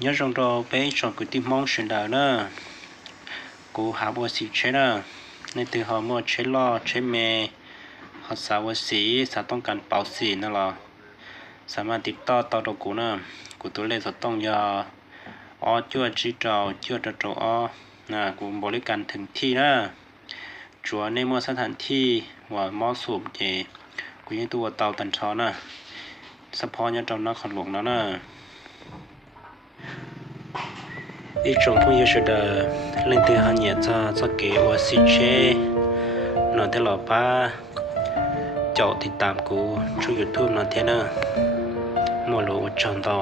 nhớ trong đó bé chọn cái tim mong chuyển đạo nữa cô hạ bộ sĩ chế nữa nên từ họ mua chế lo chế mè họ xả bộ sĩ xảต้องการbảo sĩ nữa là สามารถติดต่อต่อตกูนะกูตัวเล็กต้องยาอ้อชั่วจีเจ้าชั่วจะอ้อนะกูบริการถึงที่นะจัวในเมื่อสถานที่ว่าเหมาะสมเจกูยังตัวเตาตันช้อนะสะพอนยังจำนักขันหลงแล้วนะอีกจงผู้ยศเดอเล่นตัวหันเหยียดจะเกวสิเชนอนเทลป้าเจ้าติดตามกูช่วยยูทูบนอนเทนะมัวโลว่าจำต่อ